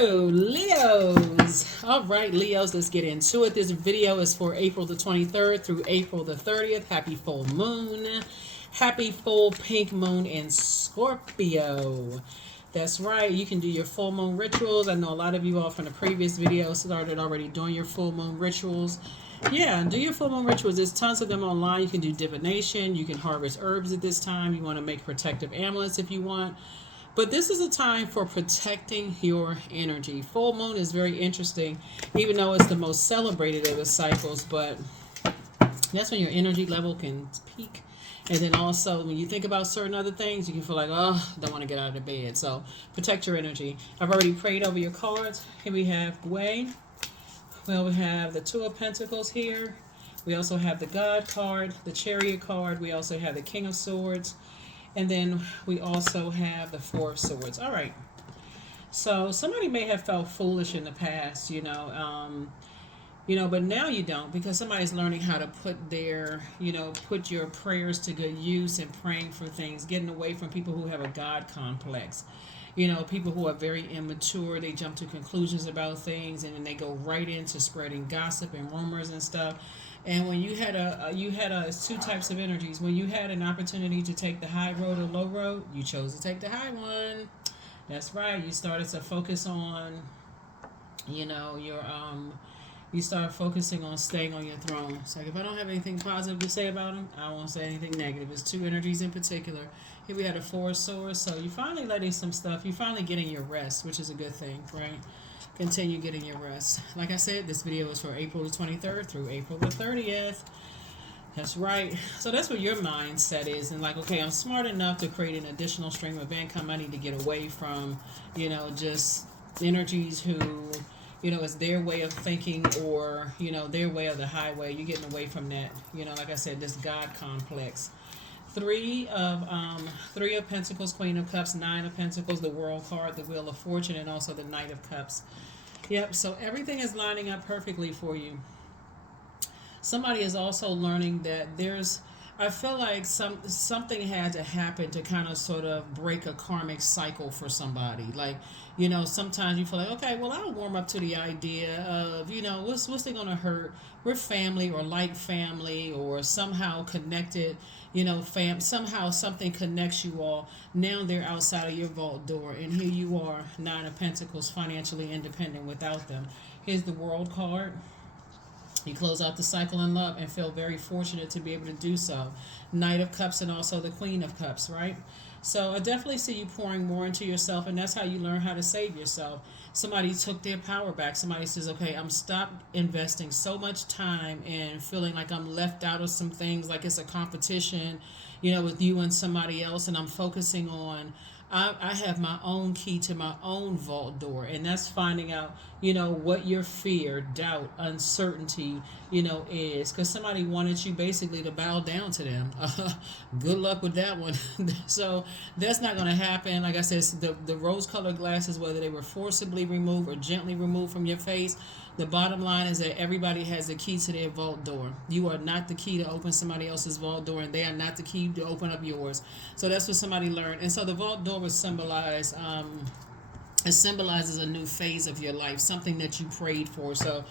Hello, Leos. All right, Leos, let's get into it. This video is for April the 23rd through April the 30th. Happy full moon. Happy full pink moon in Scorpio. That's right. You can do your full moon rituals. I know a lot of you all from the previous video started already doing your full moon rituals. Yeah, do your full moon rituals. There's tons of them online. You can do divination. You can harvest herbs at this time. You want to make protective amulets if you want. But this is a time for protecting your energy. Full moon is very interesting, even though it's the most celebrated of the cycles, but that's when your energy level can peak. And then also, when you think about certain other things, you can feel like, oh, I don't want to get out of the bed. So protect your energy. I've already prayed over your cards. Here we have Way. Well, we have the Two of Pentacles here. We also have the God card, the Chariot card. We also have the King of Swords. And then we also have the Four of Swords. All right. So somebody may have felt foolish in the past, but now you don't, because somebody's learning how to put their, put your prayers to good use and praying for things, getting away from people who have a God complex. People who are very immature, they jump to conclusions about things and then they go right into spreading gossip and rumors and stuff. And when you had two types of energies. When you had an opportunity to take the high road or low road, you chose to take the high one. That's right. You started to focus on, you start focusing on staying on your throne. It's like, if I don't have anything positive to say about them, I won't say anything negative. It's two energies in particular. Here we had a Four of Swords. So you're finally letting some stuff. You're finally getting your rest, which is a good thing, right? Continue getting your rest. Like I said, this video is for April the 23rd through April the 30th. That's right. So that's what your mindset is. And like, okay, I'm smart enough to create an additional stream of income. I need to get away from, just energies who, it's their way of thinking or, their way of the highway. You're getting away from that. Like I said, this God complex. Three of Pentacles, Queen of Cups, Nine of Pentacles, the World card, the Wheel of Fortune, and also the Knight of Cups. Yep, so everything is lining up perfectly for you. Somebody is also learning that I feel like something had to happen to kind of sort of break a karmic cycle for somebody. Like, sometimes you feel like, okay, well, I'll warm up to the idea of, what's they going to hurt? We're family or like family or somehow connected, somehow something connects you all. Now they're outside of your vault door. And here you are, Nine of Pentacles, financially independent without them. Here's the World card. You close out the cycle in love and feel very fortunate to be able to do so. Knight of Cups and also the Queen of Cups, right? So I definitely see you pouring more into yourself, and that's how you learn how to save yourself. Somebody took their power back. Somebody says, okay, I'm stopped investing so much time and feeling like I'm left out of some things, like it's a competition, with you and somebody else, and I'm focusing on I have my own key to my own vault door, and that's finding out, what your fear, doubt, uncertainty, is. Because somebody wanted you basically to bow down to them. Good luck with that one. So that's not going to happen. Like I said, the rose-colored glasses, whether they were forcibly removed or gently removed from your face, the bottom line is that everybody has the key to their vault door. You are not the key to open somebody else's vault door, and they are not the key to open up yours. So that's what somebody learned. And so the vault door was symbolized, it symbolizes a new phase of your life, something that you prayed for. So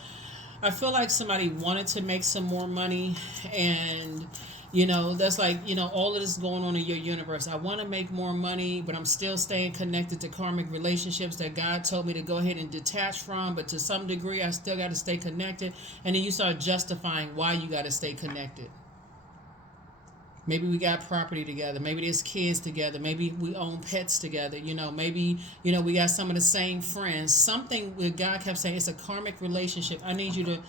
I feel like somebody wanted to make some more money, and that's like, all of this going on in your universe. I want to make more money, but I'm still staying connected to karmic relationships that God told me to go ahead and detach from. But to some degree, I still got to stay connected. And then you start justifying why you got to stay connected. Maybe we got property together. Maybe there's kids together. Maybe we own pets together. Maybe, we got some of the same friends. Something where God kept saying it's a karmic relationship. I need you to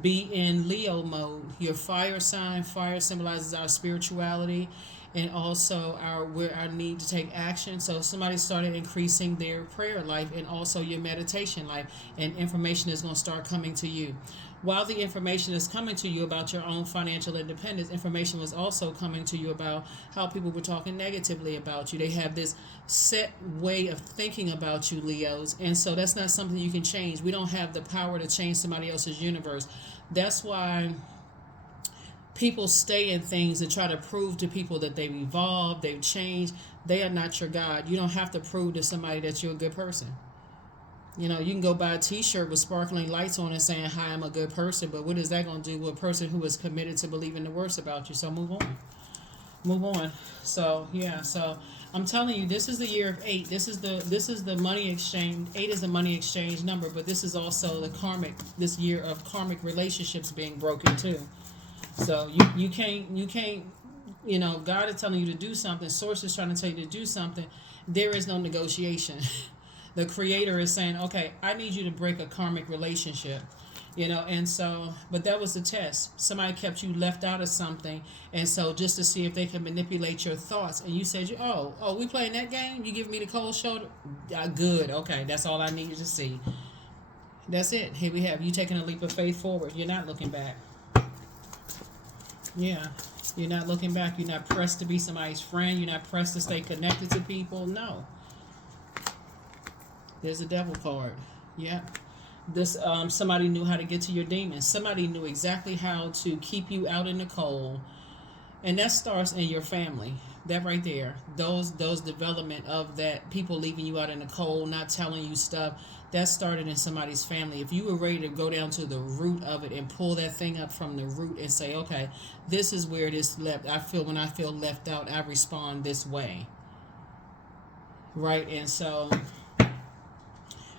be in Leo mode. Your fire sign. Fire symbolizes our spirituality and also our need to take action. So if somebody started increasing their prayer life and also your meditation life, and information is going to start coming to you. While the information is coming to you about your own financial independence, information was also coming to you about how people were talking negatively about you. They have this set way of thinking about you, Leos, and so that's not something you can change. We don't have the power to change somebody else's universe. That's why people stay in things and try to prove to people that they've evolved, they've changed. They are not your God. You don't have to prove to somebody that you're a good person. You know, you can go buy a T-shirt with sparkling lights on it saying, "Hi, I'm a good person," but what is that going to do with a person who is committed to believing the worst about you? So move on. Move on. So yeah, so I'm telling you, this is the year of 8. This is the money exchange. 8 is the money exchange number, but this is also the karmic, this year of karmic relationships being broken too. So you can't, you know, God is telling you to do something, source is trying to tell you to do something. There is no negotiation. The creator is saying, okay, I need you to break a karmic relationship. You know, and so, but that was the test. Somebody kept you left out of something, and so just to see if they can manipulate your thoughts, and you said, oh, we playing that game? You give me the cold shoulder? Good, okay, that's all I needed to see. That's it. Here we have you taking a leap of faith forward. You're not looking back. Yeah, you're not looking back. You're not pressed to be somebody's friend. You're not pressed to stay connected to people. No. There's a devil card. Yeah. This somebody knew how to get to your demons. Somebody knew exactly how to keep you out in the cold, and that starts in your family. That right there, those development of that, people leaving you out in the cold, not telling you stuff, that started in somebody's family. If you were ready to go down to the root of it and pull that thing up from the root and say, okay, this is where this left. I feel when I feel left out, I respond this way, right? And so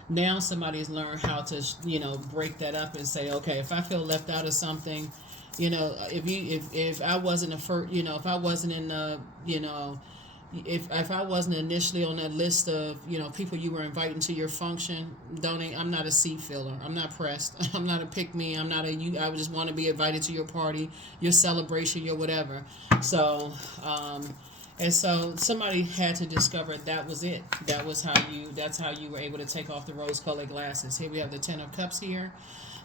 now somebody's learned how to, you know, break that up and say, okay, if I feel left out of something, you know, if I wasn't a first, you know, if I wasn't in the, you know, if I wasn't initially on that list of, you know, people you were inviting to your function, I'm not a seat filler. I'm not pressed. I'm not a pick me. I'm not a you. I just want to be invited to your party, your celebration, your whatever. So, and so somebody had to discover that was it. That's how you were able to take off the rose-colored glasses. Here we have the Ten of Cups here.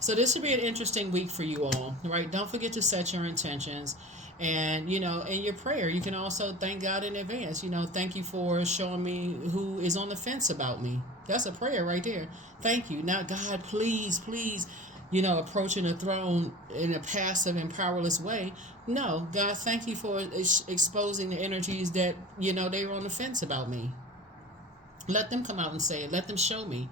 So this should be an interesting week for you all, right? Don't forget to set your intentions. And, you know, in your prayer, you can also thank God in advance. You know, thank you for showing me who is on the fence about me. That's a prayer right there. Thank you. Now, God, please, please, you know, approaching the throne in a passive and powerless way. No, God, thank you for exposing the energies that, you know, they were on the fence about me. Let them come out and say it. Let them show me.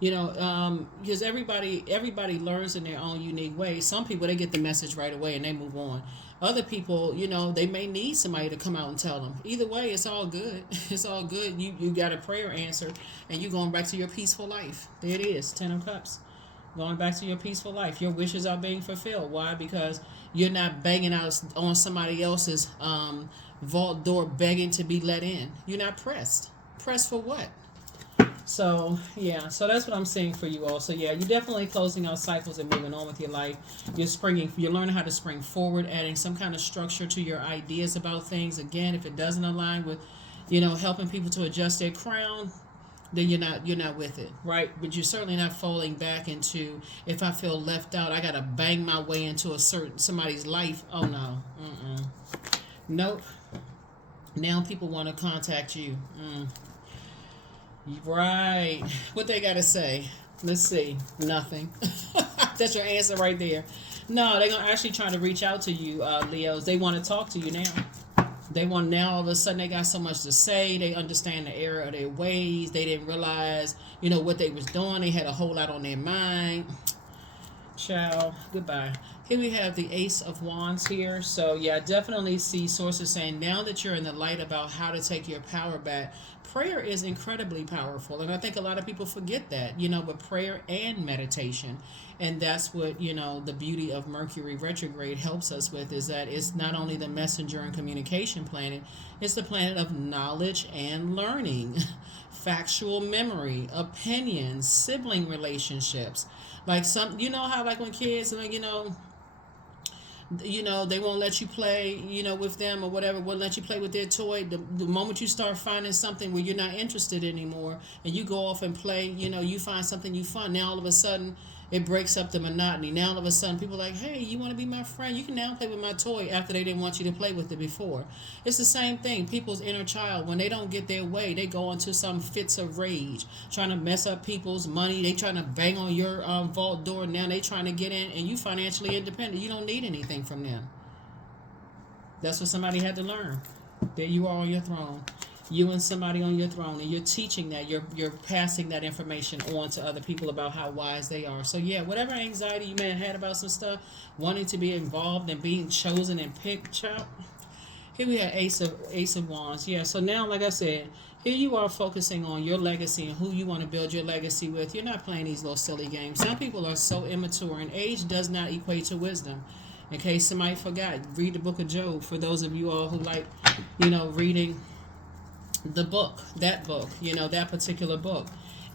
You know, because everybody learns in their own unique way. Some people, they get the message right away and they move on. Other people, you know, they may need somebody to come out and tell them. Either way, it's all good. It's all good. You got a prayer answer, and you going back to your peaceful life. There it is, Ten of Cups. Going back to your peaceful life. Your wishes are being fulfilled. Why? Because you're not banging out on somebody else's vault door begging to be let in. You're not pressed. Pressed for what? So, yeah, so that's what I'm seeing for you all. So, yeah, you're definitely closing out cycles and moving on with your life. You're learning how to spring forward, adding some kind of structure to your ideas about things. Again, if it doesn't align with, you know, helping people to adjust their crown, then you're not with it, right? But you're certainly not falling back into, if I feel left out, I got to bang my way into somebody's life. Oh, no. Nope. Now people want to contact you. Right. What they got to say? Let's see. Nothing. That's your answer right there. No, they're going to actually try to reach out to you, Leos. They want to talk to you now. They want now, all of a sudden, they got so much to say. They understand the error of their ways. They didn't realize, you know, what they was doing. They had a whole lot on their mind. Ciao. Goodbye. Here we have the Ace of Wands here. So, yeah, I definitely see sources saying now that you're in the light about how to take your power back, prayer is incredibly powerful. And I think a lot of people forget that, you know, but prayer and meditation. And that's what, you know, the beauty of Mercury retrograde helps us with, is that it's not only the messenger and communication planet, it's the planet of knowledge and learning, factual memory, opinions, sibling relationships. Like you know how like when kids, like, you know, they won't let you play, you know, with them or whatever, won't let you play with their toy. The moment you start finding something where you're not interested anymore and you go off and play, you know, you find something you fun. Now all of a sudden it breaks up the monotony. Now all of a sudden people are like, hey, you want to be my friend? You can now play with my toy after they didn't want you to play with it before. It's the same thing. People's inner child, when they don't get their way, they go into some fits of rage, trying to mess up people's money. They trying to bang on your vault door. Now they trying to get in, and you financially independent. You don't need anything from them. That's what somebody had to learn. There you are on your throne. You and somebody on your throne, and you're teaching that, you're passing that information on to other people about how wise they are. So yeah, whatever anxiety you may have had about some stuff, wanting to be involved and being chosen and picked out. Here we have Ace of Wands. Yeah, so now, like I said, here you are focusing on your legacy and who you want to build your legacy with. You're not playing these little silly games. Some people are so immature, and age does not equate to wisdom. In case somebody forgot, read the book of Job. For those of you all who like, reading the book, that particular book.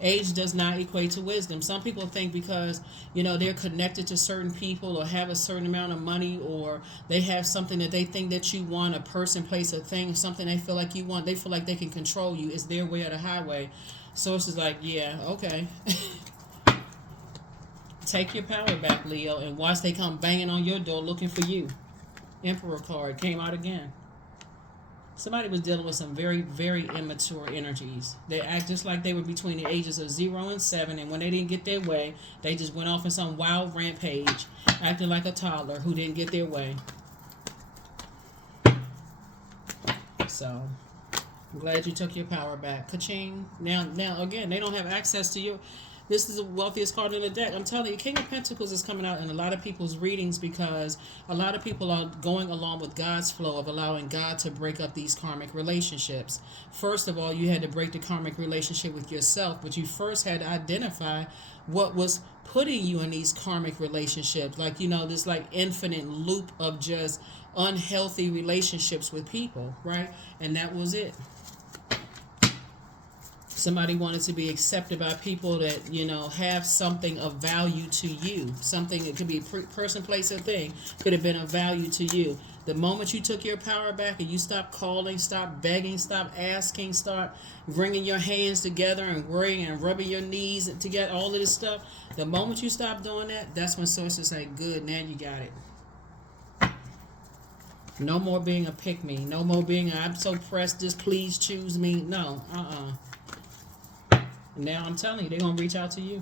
Age does not equate to wisdom. Some people think because, they're connected to certain people or have a certain amount of money, or they have something that they think that you want, a person, place, a thing, something they feel like you want, they feel like they can control you. It's their way or the highway. So it's just like, yeah, okay. Take your power back, Leo, and watch they come banging on your door looking for you. Emperor card came out again. Somebody was dealing with some very, very immature energies. They act just like they were between the ages of 0 and 7, and when they didn't get their way, they just went off in some wild rampage, acting like a toddler who didn't get their way. So, I'm glad you took your power back. Ka-ching. Now, again, they don't have access to you. This is the wealthiest card in the deck. I'm telling you, King of Pentacles is coming out in a lot of people's readings because a lot of people are going along with God's flow of allowing God to break up these karmic relationships. First of all, you had to break the karmic relationship with yourself, but you first had to identify what was putting you in these karmic relationships. Like, this like infinite loop of just unhealthy relationships with people, right? And that was it. Somebody wanted to be accepted by people that, have something of value to you. Something, it could be a person, place, or thing, could have been of value to you. The moment you took your power back and you stopped calling, stop begging, stop asking, start wringing your hands together and worrying and rubbing your knees together, all of this stuff, the moment you stop doing that, that's when sources say, good, now you got it. No more being a pick-me. No more being I'm so pressed, just please choose me. No, Now I'm telling you, they're going to reach out to you.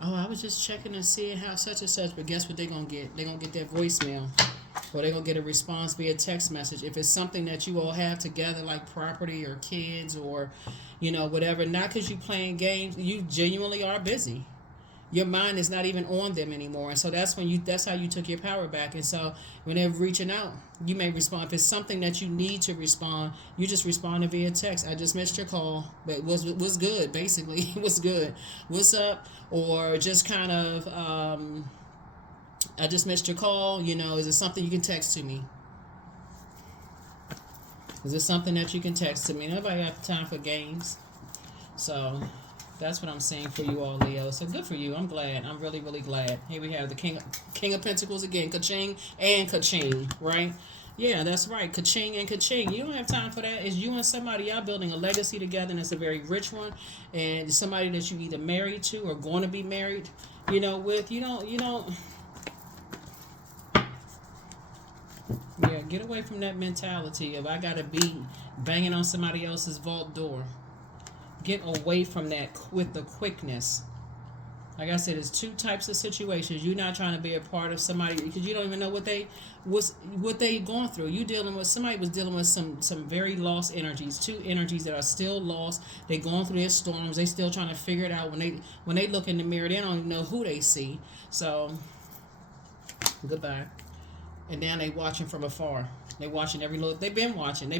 Oh, I was just checking and seeing how such and such, but guess what they're going to get? They're going to get that voicemail. Or they're going to get a response via text message. If it's something that you all have together, like property or kids or, whatever, not because you're playing games, you genuinely are busy. Your mind is not even on them anymore. And so that's how you took your power back. And so when they're reaching out, you may respond. If it's something that you need to respond, you just respond via text. I just missed your call, but it was good, basically. It was good. What's up? Or just kind of, I just missed your call. Is it something you can text to me? Is it something that you can text to me? Nobody have time for games. So that's what I'm saying for you all, Leo. So good for you. I'm glad. I'm really, really glad. Here we have the King of Pentacles again. Ka-ching and ka-ching, right? Yeah, that's right. Ka-ching and ka-ching. You don't have time for that. It's you and somebody. Y'all building a legacy together, and it's a very rich one. And somebody that you either married to or going to be married, with. You don't. Yeah, get away from that mentality of I got to be banging on somebody else's vault door. Get away from that with the quickness. Like I said, there's two types of situations. You're not trying to be a part of somebody because you don't even know what they going through. You dealing with somebody was dealing with some very lost energies. Two energies that are still lost. They going through their storms. They still trying to figure it out. When they look in the mirror, they don't even know who they see. So goodbye. And now they watching from afar. They're watching every little. They've been watching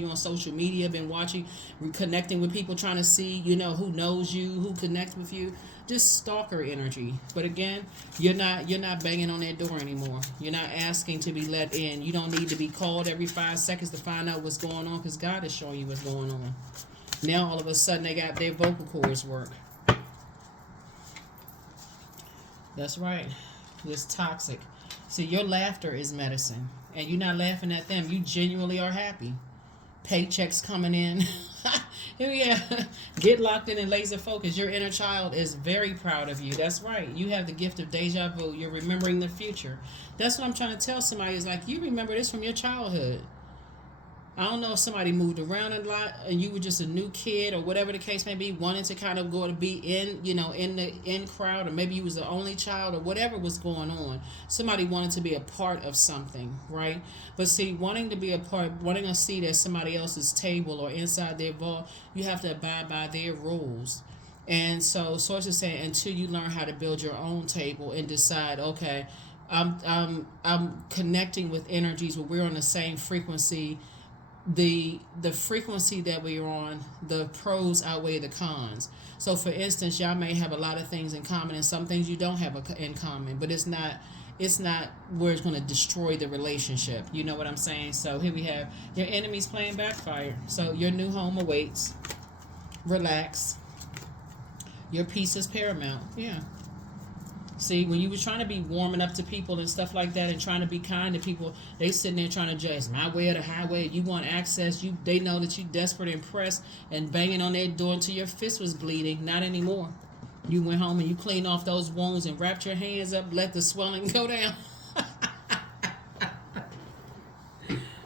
you on social media. Been watching, connecting with people, trying to see, who knows you, who connects with you. Just stalker energy. But again, you're not banging on their door anymore. You're not asking to be let in. You don't need to be called every 5 seconds to find out what's going on because God is showing you what's going on. Now all of a sudden they got their vocal cords work. That's right. It's toxic. See, your laughter is medicine. And you're not laughing at them. You genuinely are happy. Paychecks coming in. Here we are. Get locked in and laser focus. Your inner child is very proud of you. That's right. You have the gift of deja vu. You're remembering the future. That's what I'm trying to tell somebody is like, you remember this from your childhood. I don't know if somebody moved around a lot and you were just a new kid or whatever the case may be, wanting to kind of go to be in, in the in crowd, or maybe you was the only child or whatever was going on. Somebody wanted to be a part of something, right? But see, wanting to be a part, wanting a seat at somebody else's table or inside their vault, you have to abide by their rules. And so sources saying until you learn how to build your own table and decide, okay, I'm connecting with energies where we're on the same frequency. The frequency that we're on, the pros outweigh the cons. So for instance, y'all may have a lot of things in common and some things you don't have in common, but it's not where it's going to destroy the relationship. You know what I'm saying? So here we have your enemies playing backfire. So your new home awaits. Relax. Your peace is paramount. Yeah. See, when you were trying to be warming up to people and stuff like that and trying to be kind to people, they sitting there trying to judge my way or the highway. You want access. They know that you desperate and pressed and banging on their door until your fist was bleeding. Not anymore. You went home and you cleaned off those wounds and wrapped your hands up, let the swelling go down.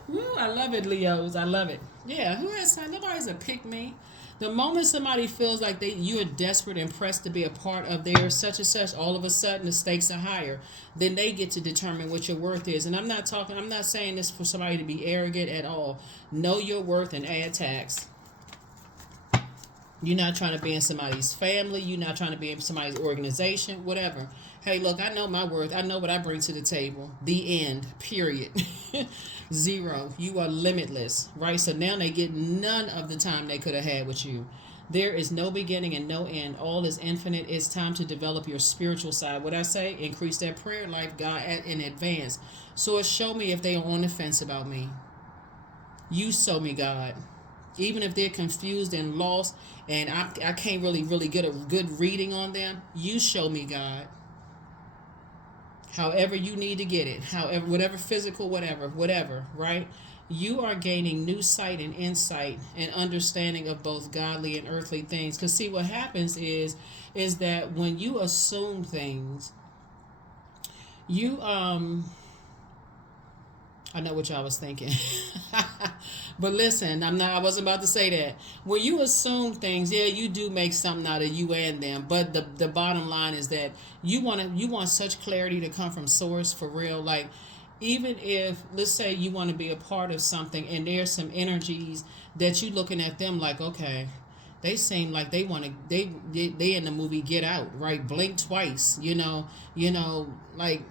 Woo, I love it, Leos. I love it. Yeah, who has time? Nobody's a pick me. The moment somebody feels like you are desperate and pressed to be a part of their such and such, all of a sudden the stakes are higher. Then they get to determine what your worth is. And I'm not saying this for somebody to be arrogant at all. Know your worth and add tax. You're not trying to be in somebody's family. You're not trying to be in somebody's organization, whatever. Hey, look, I know my worth. I know what I bring to the table. The end, period. Zero. You are limitless, right? So now they get none of the time they could have had with you. There is no beginning and no end. All is infinite. It's time to develop your spiritual side. What I say, increase that prayer life, God, in advance. So show me if they are on the fence about me. You show me, God. Even if they're confused and lost and I can't really get a good reading on them, you show me, God. However you need to get it, however, whatever physical, whatever, right? You are gaining new sight and insight and understanding of both godly and earthly things. Because see, what happens is that when you assume things, you I know what y'all was thinking. But listen, I wasn't about to say that. When you assume things, yeah, you do make something out of you and them. But the bottom line is that you want such clarity to come from source for real. Like, even if, let's say you want to be a part of something and there's some energies that you looking at them like, okay, they seem like they want to, they in the movie Get Out, right? Blink twice, like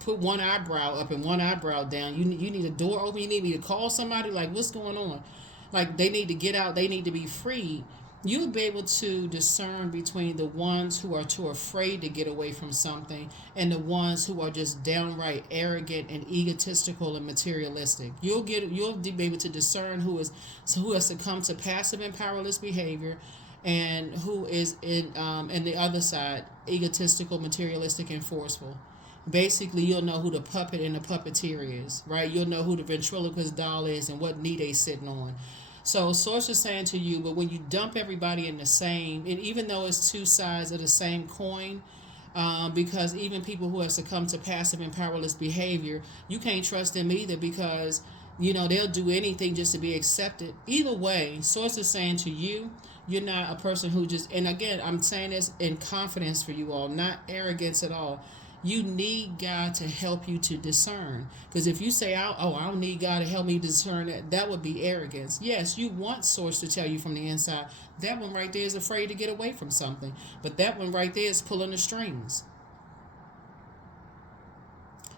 put one eyebrow up and one eyebrow down. You need a door open. You need me to call somebody. Like, what's going on? Like, they need to get out. They need to be freed. You'll be able to discern between the ones who are too afraid to get away from something and the ones who are just downright arrogant and egotistical and materialistic. You'll be able to discern who has succumbed to passive and powerless behavior, and who is in the other side, egotistical, materialistic, and forceful. Basically, you'll know who the puppet and the puppeteer is, right? You'll know who the ventriloquist doll is and what knee they sitting on. So source is saying to you, but when you dump everybody in the same, and even though it's two sides of the same coin, because even people who have succumbed to passive and powerless behavior, you can't trust them either, because they'll do anything just to be accepted. Either way, source is saying to you, you're not a person who just, and again, I'm saying this in confidence for you all, not arrogance at all. You need God to help you to discern. Because if you say, I don't need God to help me discern, that would be arrogance. Yes, you want source to tell you from the inside. That one right there is afraid to get away from something. But that one right there is pulling the strings.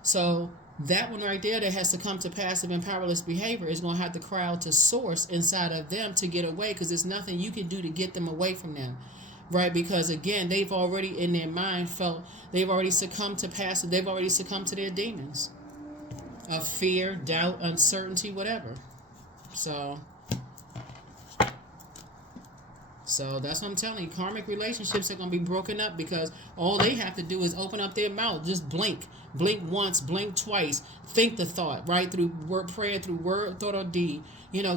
So that one right there that has to come to passive and powerless behavior is going to have to cry out to source inside of them to get away, because there's nothing you can do to get them away from them. Right, because again, they've already in their mind they've already succumbed to passive, they've already succumbed to their demons of fear, doubt, uncertainty, whatever. So that's what I'm telling you. Karmic relationships are going to be broken up because all they have to do is open up their mouth, just blink once, blink twice, think the thought, right, through word, prayer, through word, thought, or deed.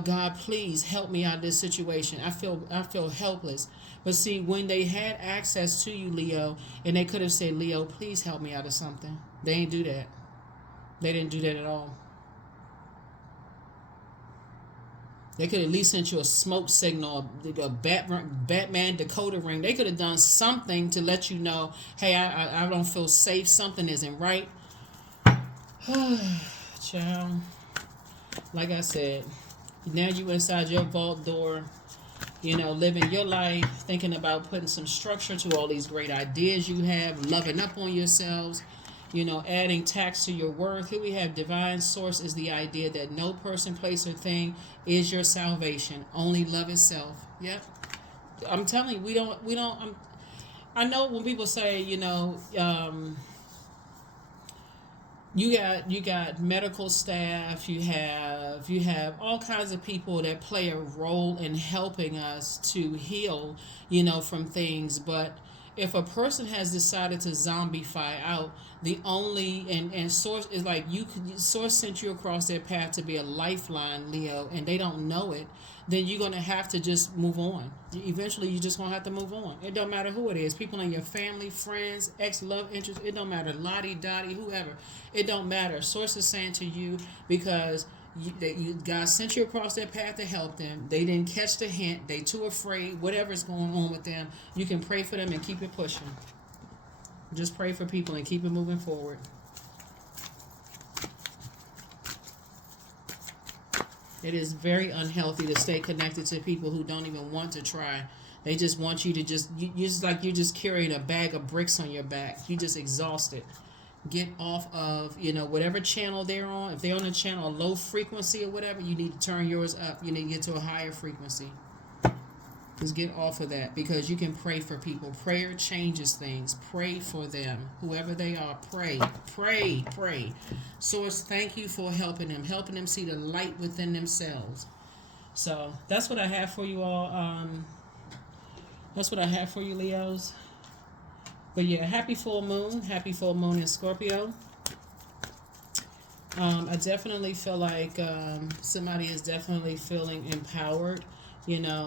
God, please help me out of this situation. I feel helpless. But see, when they had access to you, Leo, and they could have said, Leo, please help me out of something. They ain't do that. They didn't do that at all. They could at least sent you a smoke signal, a Batman Dakota ring. They could have done something to let you know, hey, I don't feel safe. Something isn't right. Child, like I said, now you inside your vault door, living your life, thinking about putting some structure to all these great ideas you have, loving up on yourselves, adding tax to your worth. Here we have divine source is the idea that no person, place, or thing is your salvation. Only love itself. Yep. I'm telling you, I know when people say, you got medical staff, you have all kinds of people that play a role in helping us to heal, from things. But if a person has decided to zombify out, the only and source is like source sent you across their path to be a lifeline, Leo, and they don't know it, then you're gonna have to just move on. Eventually you're just gonna have to move on. It don't matter who it is, people in your family, friends, ex love interest, it don't matter, Lottie Dottie, whoever, it don't matter. Source is saying to you, because God sent you across that path to help them. They didn't catch the hint. They too afraid. Whatever's going on with them, you can pray for them and keep it pushing. Just pray for people and keep it moving forward. It is very unhealthy to stay connected to people who don't even want to try. They just want you to you're just carrying a bag of bricks on your back. You just exhausted. Get off of, whatever channel they're on. If they're on a channel, a low frequency or whatever, you need to turn yours up. You need to get to a higher frequency. Just get off of that, because you can pray for people. Prayer changes things. Pray for them. Whoever they are, pray. Pray. Pray. Source, thank you for helping them see the light within themselves. So that's what I have for you all. That's what I have for you, Leos. But yeah, happy full moon. Happy full moon in Scorpio. I definitely feel like somebody is definitely feeling empowered.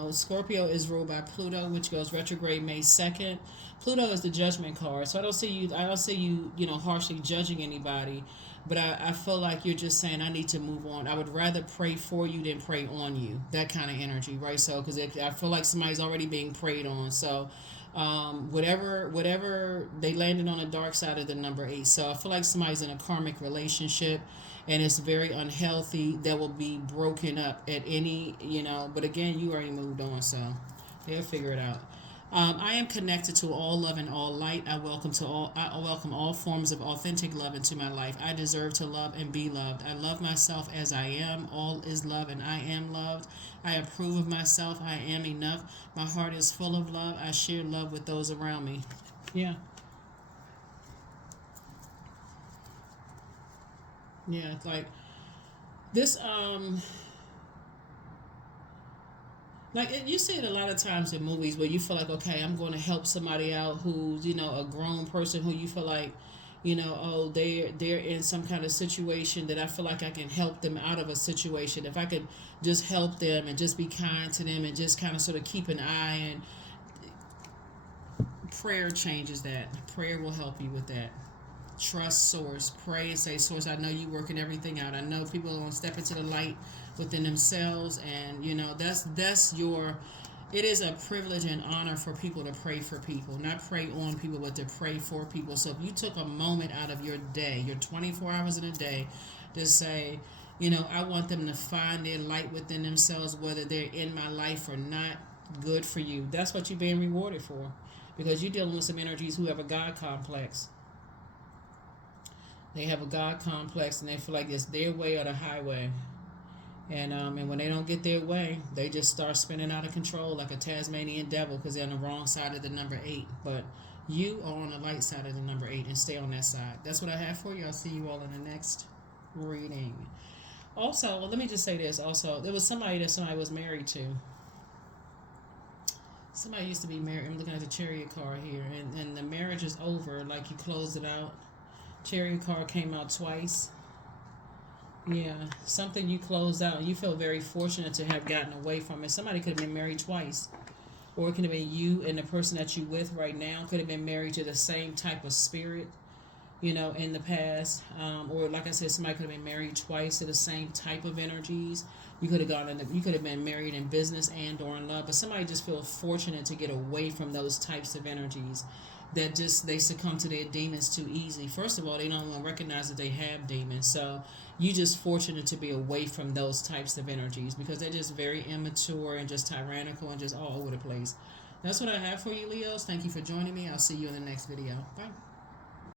Scorpio is ruled by Pluto, which goes retrograde May 2nd. Pluto is the judgment card. So I don't see you, harshly judging anybody. But I feel like you're just saying, I need to move on. I would rather pray for you than pray on you. That kind of energy, right? So, because I feel like somebody's already being prayed on. So, whatever they landed on the dark side of the number 8. So I feel like somebody's in a karmic relationship, and it's very unhealthy, that will be broken up at any, but again, you already moved on, so they'll figure it out. I am connected to all love and all light. I welcome all forms of authentic love into my life. I deserve to love and be loved. I love myself as I am. All is love and I am loved. I approve of myself. I am enough. My heart is full of love. I share love with those around me. Yeah. Yeah, it's like this, you see it a lot of times in movies where you feel like, okay, I'm going to help somebody out who's, a grown person who you feel like, they're in some kind of situation that I feel like I can help them out of a situation. If I could just help them and just be kind to them and just kind of sort of keep an eye, and prayer changes that. Prayer will help you with that. Trust Source. Pray and say, Source, I know you working everything out. I know people are going to step into the light within themselves, and that's your, it is a privilege and honor for people to pray for people, not pray on people, but to pray for people. So if you took a moment out of your day, your 24 hours in a day, to say, I want them to find their light within themselves, whether they're in my life or not, good for you. That's what you're being rewarded for, because you're dealing with some energies who have a God complex. They have a God complex, and they feel like it's their way or the highway. And when they don't get their way, they just start spinning out of control like a Tasmanian devil, because they're on the wrong side of the number 8. But you are on the light side of the number 8, and stay on that side. That's what I have for you. I'll see you all in the next reading. Also, let me just say this. Also, there was somebody that somebody was married to. Somebody used to be married. I'm looking at the Chariot card here, and the marriage is over. Like, you closed it out. Chariot card came out twice. Yeah, something you closed out, and you feel very fortunate to have gotten away from it. Somebody could have been married twice, or it could have been you and the person that you with right now could have been married to the same type of spirit. in the past. Or like I said, somebody could have been married twice to the same type of energies. You could have been married in business and or in love, but somebody just feels fortunate to get away from those types of energies that just they succumb to their demons too easy. First of all, they don't even recognize that they have demons. So you just fortunate to be away from those types of energies because they're just very immature and just tyrannical and just all over the place. That's what I have for you, Leos. Thank you for joining me. I'll see you in the next video. Bye.